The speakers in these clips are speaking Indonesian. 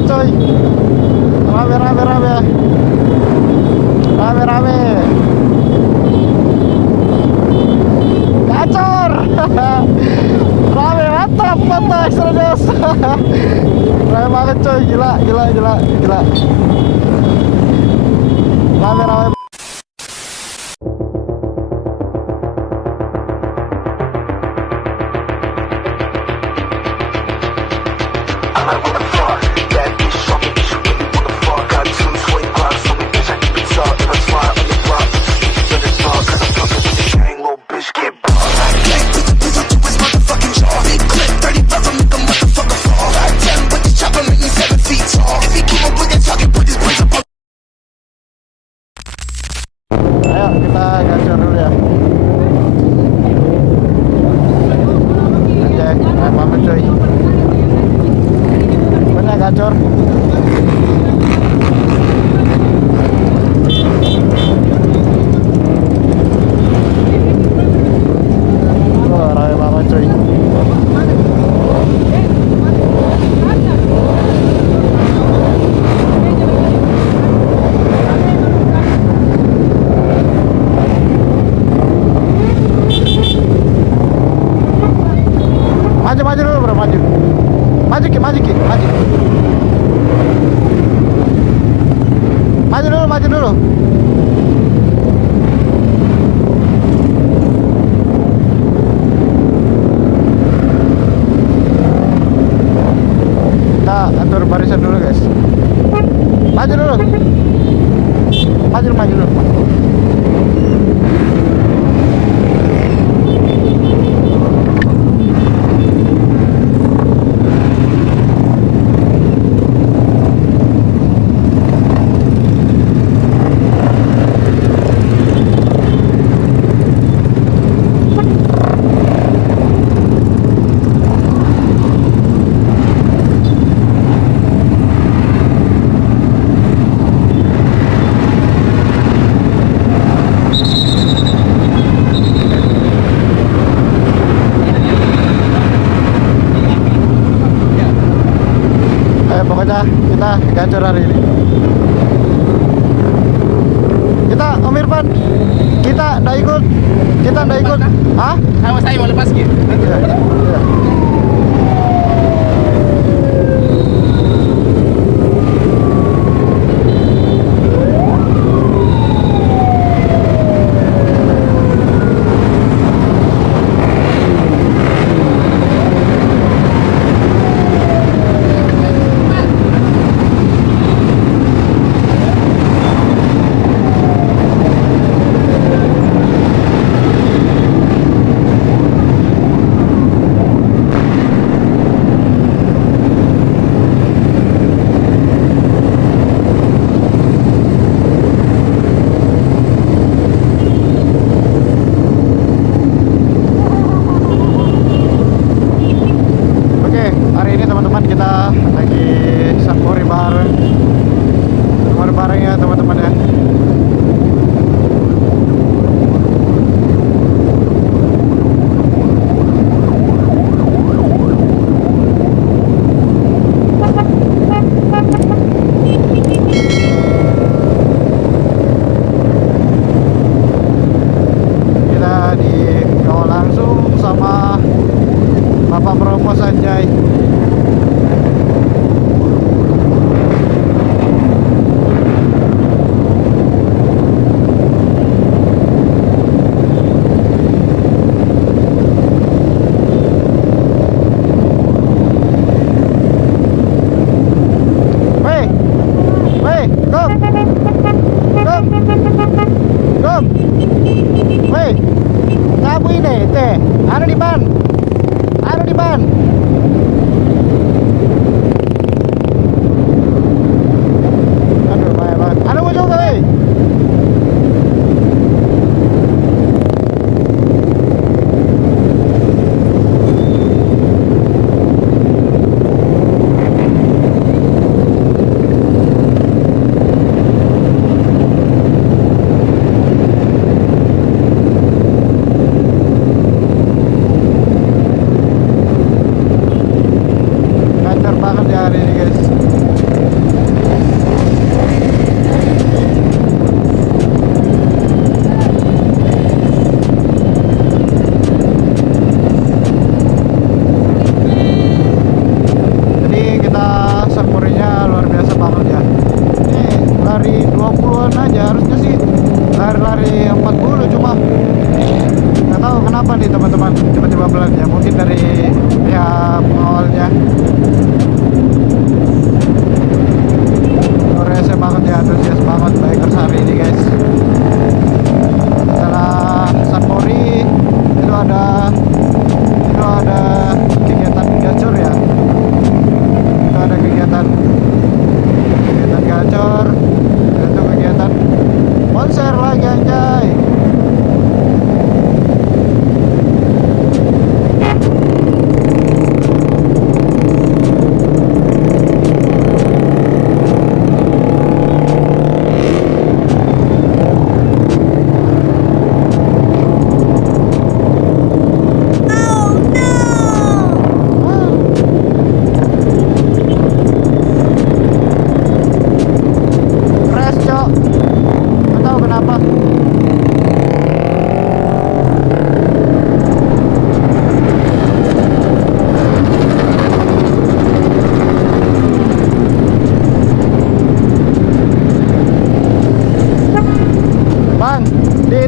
banget coy. Rame. Gacor. Rame, mantap Extrados. Rame banget coy, gila. Rame. Ayo kita gacor dulu ya. Anjay, pamit coy. Bener gacor. Rame banget coy. Maju dulu bro, maju dulu. Kita atur barisan dulu guys. Maju dulu. Pokoknya kita gacor hari ini. Kita Om Irfan, kita nggak ikut. Hah? Sama saya mau lepas gitu. Iya. Kita lagi sahur bareng ya teman-teman ya. Kita dikawal langsung sama Bapak Provos Anjay. 50-an aja, harusnya sih lari-lari 40, cuma nggak tahu kenapa nih teman-teman tiba-tiba pelan ya, mungkin dari pihak pengawalnya. Saya banget ya, antusias banget bikers hari ini guys. Setelah Sunmori itu ada kegiatan gacor ya, itu ada kegiatan gacor, itu kegiatan konser lagi anjay.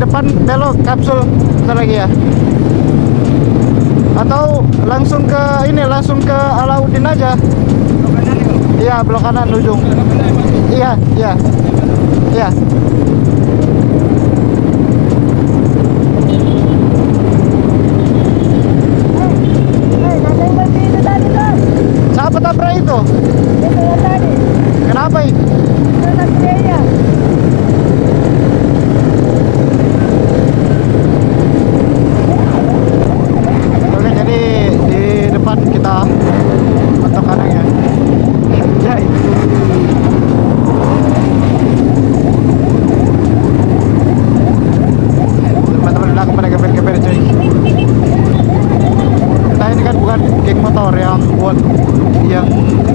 Depan belok kapsul bentar lagi ya, atau langsung ke ini, langsung ke Alauddin aja. Iya, belok kanan ujung. Iya. Siapa tabrak itu? Kenapa itu? Kita bentuk kanannya anjay. Teman-teman belakang pada geber-geber cuy. Kita ini kan bukan geng motor yang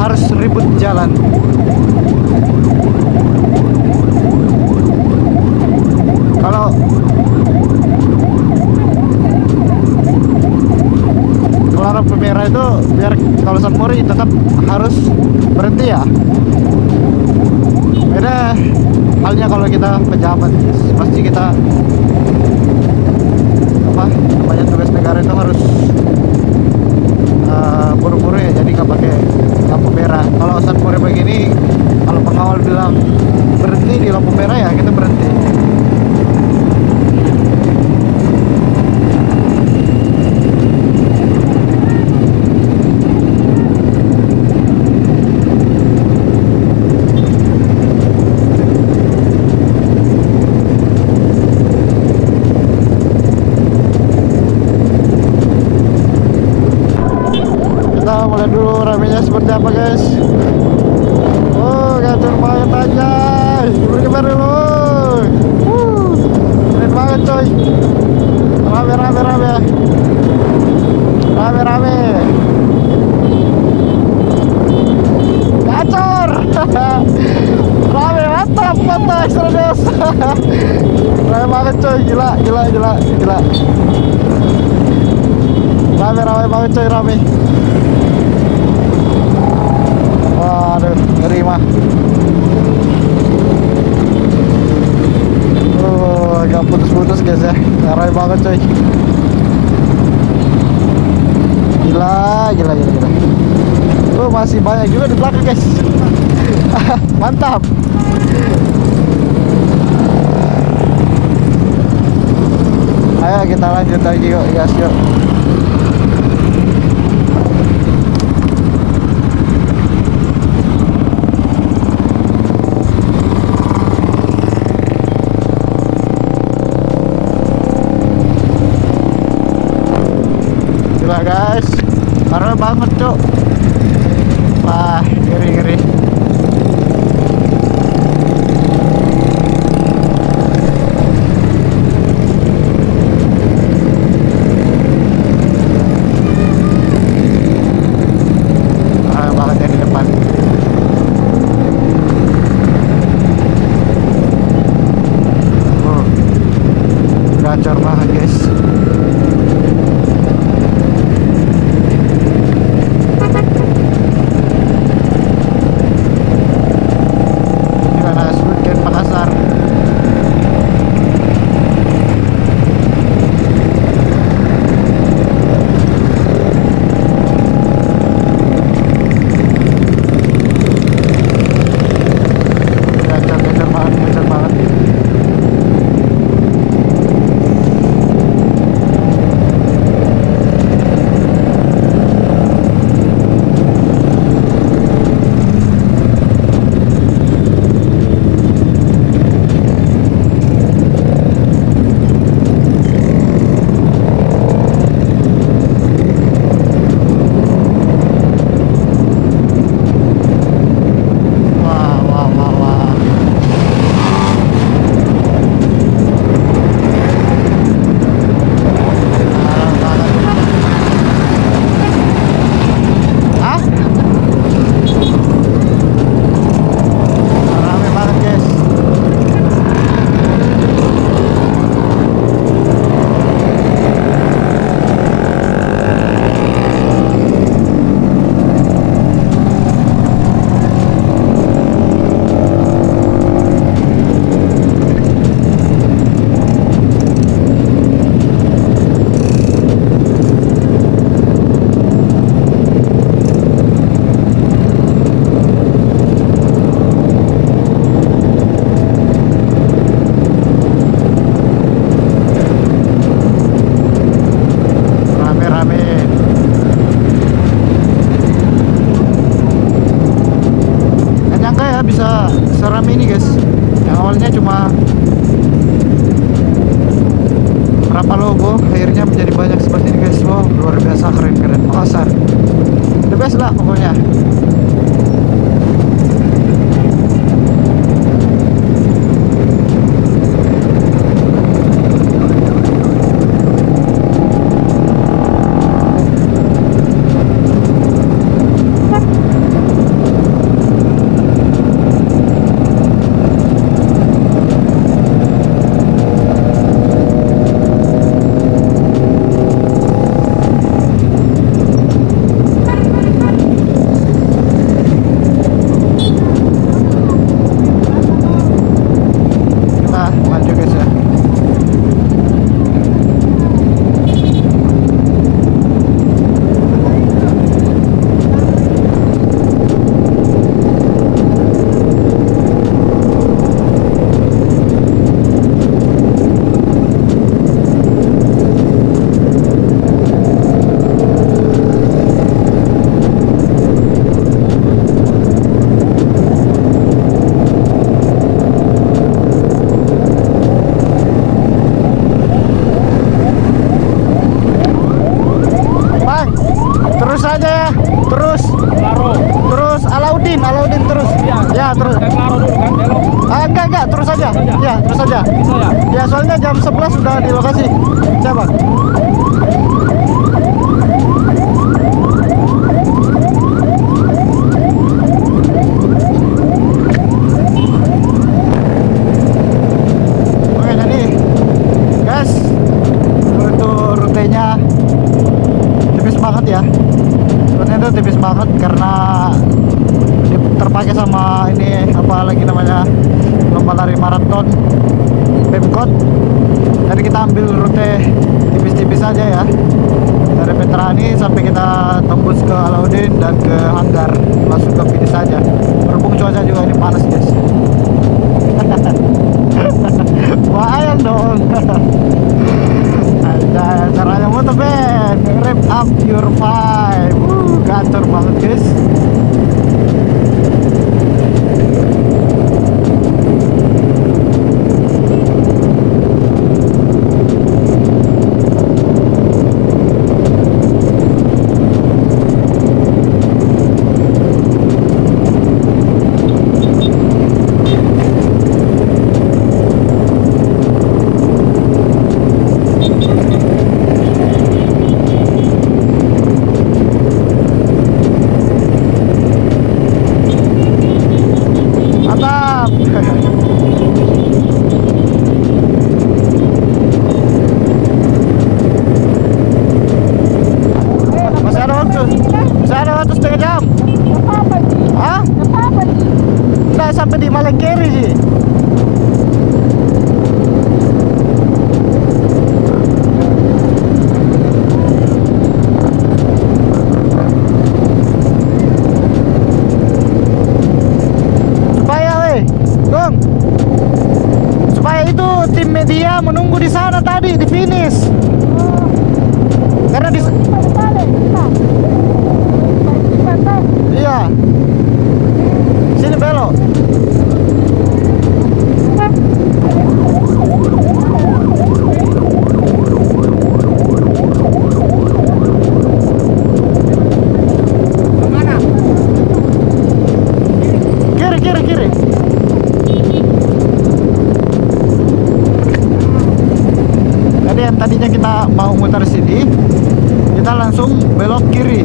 harus ribut jalan. Kalau lampu merah itu biar kalau Sunmori tetap harus berhenti ya. Beda halnya kalau kita pejabat, pasti kita namanya tugas negara itu harus buru-buru ya, jadi nggak pakai lampu merah. Kalau Sunmori begini, kalau pengawal bilang berhenti di lampu merah ya kita berhenti. Mulai dulu ramenya seperti apa guys. Oh gacor banget aja, geber dulu. Keren banget coy, rame gacor. Rame, mantap extra dos. Rame banget coy, gila. Rame banget coy, rame. Waduh, ngeri mah. Agak putus-putus guys ya, ngarai banget coy. Gila. Masih banyak juga di belakang guys. Mantap. Ayo kita lanjut lagi yuk guys, yuk. Guys, parah banget cok. Wah, ngeri. Parah banget yang di depan. Gacor banget guys. dia bisa seramai ini guys. Yang awalnya cuma berapa logo, akhirnya menjadi banyak seperti ini guys. Wow, luar biasa, keren Makassar the best lah pokoknya. Enggak, terus saja. Ya, terus saja. Bisa ya? Ya, soalnya jam 11 sudah di lokasi. Siapa? Oke, jadi guys, untuk rutenya tipis banget ya. Rutenya itu tipis banget karena terpakai sama ini apa lagi namanya, lomba lari maraton Pemkot. Jadi kita ambil rute tipis-tipis saja ya, dari Veterani sampai kita tembus ke Alauddin dan ke Hanggar, langsung ke finish saja. Berhubung cuaca juga ini panas guys. Bayang dong. Ada caranya motor band, wrap up your vibe. Gacor banget guys. Sampai di Malengkeri sih. Supaya itu tim media menunggu di sana tadi di finish. Karena di iya. Sini belok. Kiri. Jadi yang tadinya kita mau muter sini, kita langsung belok kiri.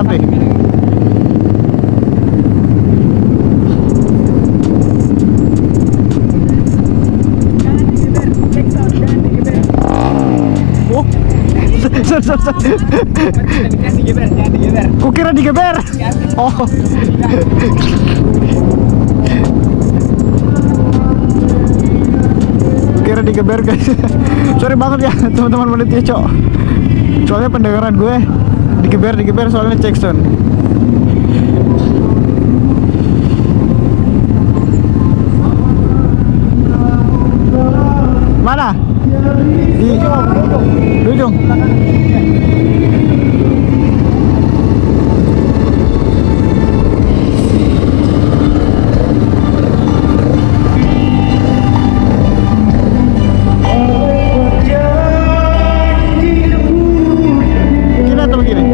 santuy. Oh. Kukira digeber. Oh. Kira digeber guys. Sorry banget ya teman-teman panitia cok. Soalnya pendengaran gue digeber soalnya cek sound. Mana? Di ujung. Begini atau begini?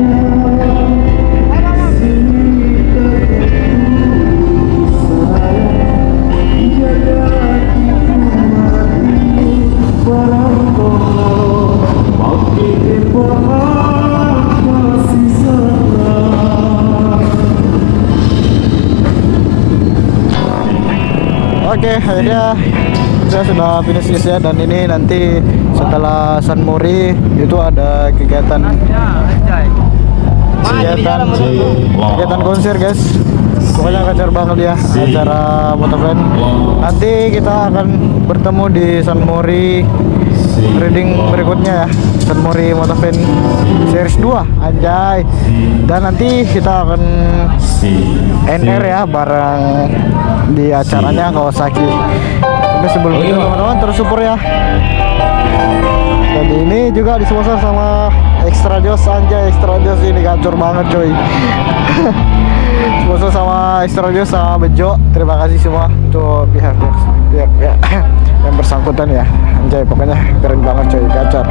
Oke, akhirnya saya sudah finish guys ya, dan ini nanti setelah San Mori itu ada kegiatan konser guys. Pokoknya kacau banget ya acara Motovlog. Nanti kita akan bertemu di San Mori reading berikutnya ya, San Mori Motovlog series 2 anjay. Dan nanti kita akan NR ya bareng di acaranya Kawasaki. Tapi sebelum itu teman-teman terus support ya. Dan ini juga disponsor sama Extra Joss anjay. Extra Joss ini gacor banget coy. Sponsor sama Extra Joss sama Bejo. Terima kasih semua untuk pihak yang bersangkutan ya anjay. Pokoknya keren banget coy, gacor.